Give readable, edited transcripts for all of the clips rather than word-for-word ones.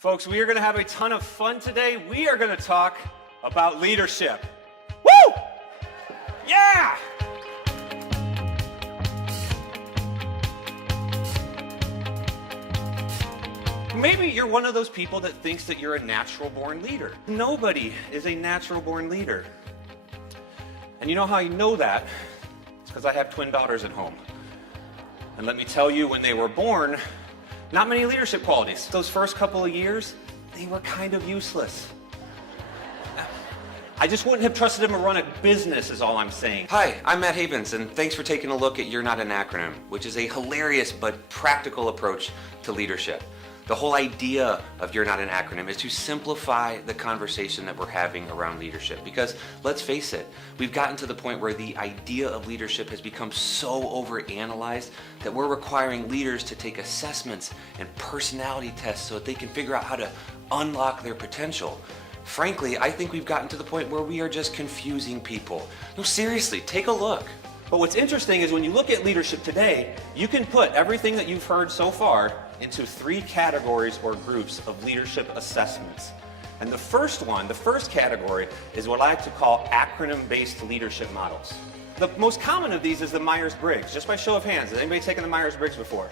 Folks, we are going to have a ton of fun today. We are going to talk about leadership. Woo! Yeah! Maybe you're one of those people that thinks that you're a natural-born leader. Nobody is a natural-born leader. And you know how you know that? It's because I have twin daughters at home. And let me tell you, when they were born, not many leadership qualities. Those first couple of years, they were kind of useless. I just wouldn't have trusted them to run a business, is all I'm saying. Hi, I'm Matt Havens, and thanks for taking a look at You're Not an Acronym, which is a hilarious but practical approach to leadership. The whole idea of You're Not an Acronym is to simplify the conversation that we're having around leadership. Because let's face it, we've gotten to the point where the idea of leadership has become so overanalyzed that we're requiring leaders to take assessments and personality tests so that they can figure out how to unlock their potential. Frankly, I think we've gotten to the point where we are just confusing people. No, seriously, take a look. But what's interesting is when you look at leadership today, you can put everything that you've heard so far into three categories or groups of leadership assessments. And the first category is what I like to call acronym-based leadership models. The most common of these is the Myers-Briggs. Just by show of hands, has anybody taken the Myers-Briggs before?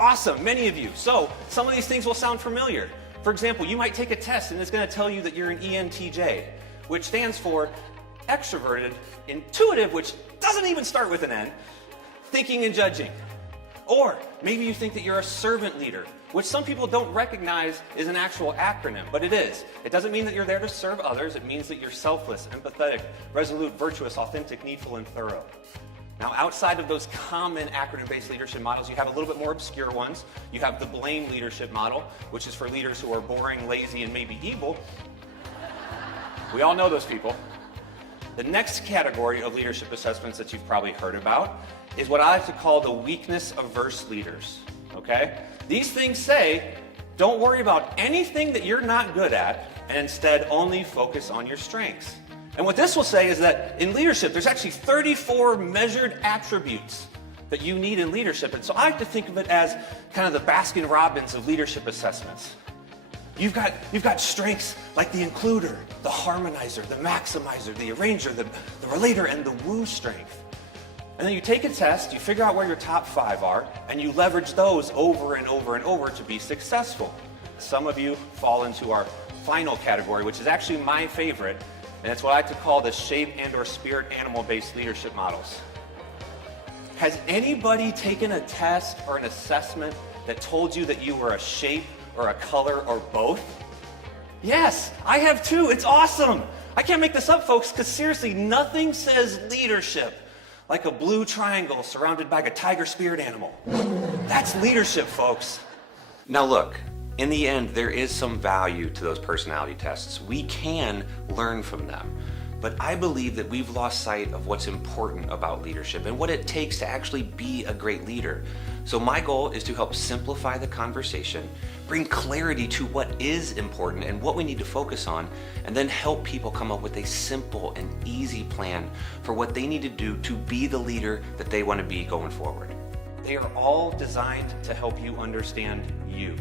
Awesome, many of you. So some of these things will sound familiar. For example, you might take a test and it's going to tell you that you're an ENTJ, which stands for extroverted, intuitive, which doesn't even start with an N, thinking and judging. Or maybe you think that you're a servant leader, which some people don't recognize is an actual acronym, but it is. It doesn't mean that you're there to serve others. It means that you're selfless, empathetic, resolute, virtuous, authentic, needful, and thorough. Now, outside of those common acronym-based leadership models, you have a little bit more obscure ones. You have the blame leadership model, which is for leaders who are boring, lazy, and maybe evil. We all know those people. The next category of leadership assessments that you've probably heard about is what I like to call the weakness-averse leaders, okay? These things say, don't worry about anything that you're not good at, and instead only focus on your strengths. And what this will say is that in leadership, there's actually 34 measured attributes that you need in leadership. And so I like to think of it as kind of the Baskin-Robbins of leadership assessments. You've got strengths like the includer, the harmonizer, the maximizer, the arranger, the relator, and the woo strength. And then you take a test, you figure out where your top 5 are, and you leverage those over and over and over to be successful. Some of you fall into our final category, which is actually my favorite, and it's what I like to call the shape and or spirit animal-based leadership models. Has anybody taken a test or an assessment that told you that you were a shape or a color or both? Yes, I have too. It's awesome. I can't make this up, folks, because seriously, nothing says leadership like a blue triangle surrounded by a tiger spirit animal. That's leadership, folks. Now look, in the end, there is some value to those personality tests. We can learn from them. But I believe that we've lost sight of what's important about leadership and what it takes to actually be a great leader. So my goal is to help simplify the conversation, bring clarity to what is important and what we need to focus on, and then help people come up with a simple and easy plan for what they need to do to be the leader that they want to be going forward. They are all designed to help you understand you.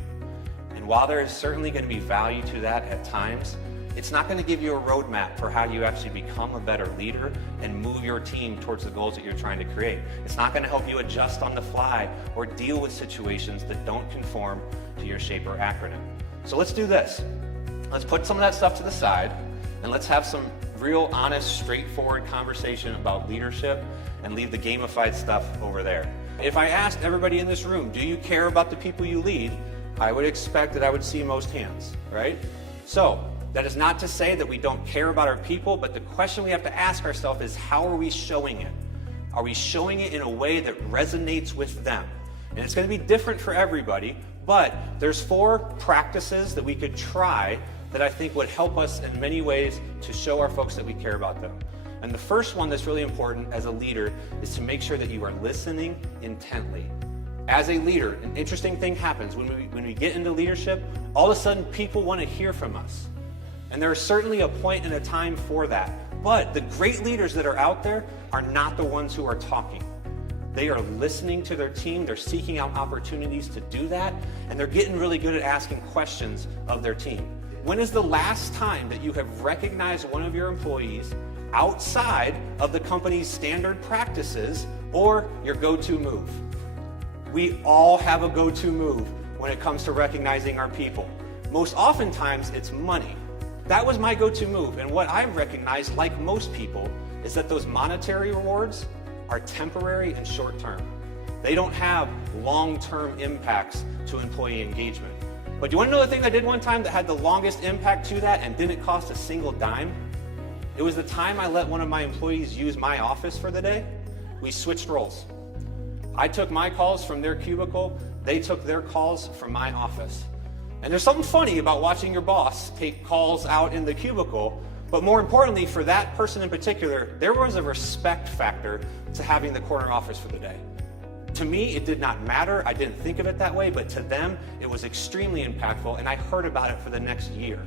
And while there is certainly going to be value to that at times, it's not going to give you a roadmap for how you actually become a better leader and move your team towards the goals that you're trying to create. It's not going to help you adjust on the fly or deal with situations that don't conform to your shape or acronym. So let's do this. Let's put some of that stuff to the side and let's have some real honest, straightforward conversation about leadership and leave the gamified stuff over there. If I asked everybody in this room, do you care about the people you lead? I would expect that I would see most hands, right? So that is not to say that we don't care about our people, but the question we have to ask ourselves is, how are we showing it? Are we showing it in a way that resonates with them? And it's going to be different for everybody, but there's 4 practices that we could try that I think would help us in many ways to show our folks that we care about them. And the first one that's really important as a leader is to make sure that you are listening intently. As a leader, an interesting thing happens when we get into leadership. All of a sudden, people want to hear from us. And there is certainly a point and a time for that. But the great leaders that are out there are not the ones who are talking. They are listening to their team, they're seeking out opportunities to do that, and they're getting really good at asking questions of their team. When is the last time that you have recognized one of your employees outside of the company's standard practices or your go-to move? We all have a go-to move when it comes to recognizing our people. Most oftentimes, it's money. That was my go-to move, and what I've recognized, like most people, is that those monetary rewards are temporary and short-term. They don't have long-term impacts to employee engagement. But do you want to know the thing I did one time that had the longest impact to that and didn't cost a single dime? It was the time I let one of my employees use my office for the day. We switched roles. I took my calls from their cubicle, they took their calls from my office. And there's something funny about watching your boss take calls out in the cubicle, but more importantly, for that person in particular, there was a respect factor to having the corner office for the day. To me, it did not matter. I didn't think of it that way, but to them, it was extremely impactful, and I heard about it for the next year.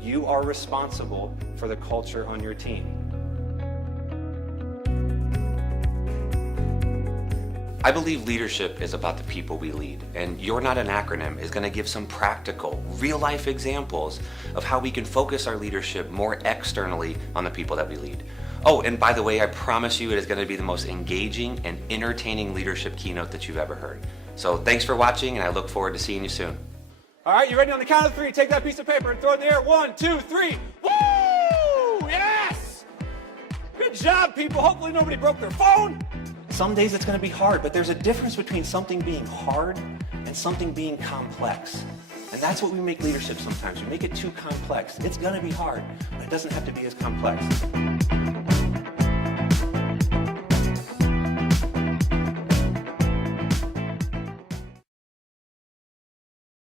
You are responsible for the culture on your team. I believe leadership is about the people we lead, and You're Not an Acronym is going to give some practical, real-life examples of how we can focus our leadership more externally on the people that we lead. Oh, and by the way, I promise you it is going to be the most engaging and entertaining leadership keynote that you've ever heard. So thanks for watching, and I look forward to seeing you soon. All right, you ready? On the count of 3, take that piece of paper and throw it in the air. 1, 2, 3. Woo! Yes! Good job, people. Hopefully nobody broke their phone. Some days it's going to be hard, but there's a difference between something being hard and something being complex. And that's what we make leadership sometimes. We make it too complex. It's going to be hard, but it doesn't have to be as complex.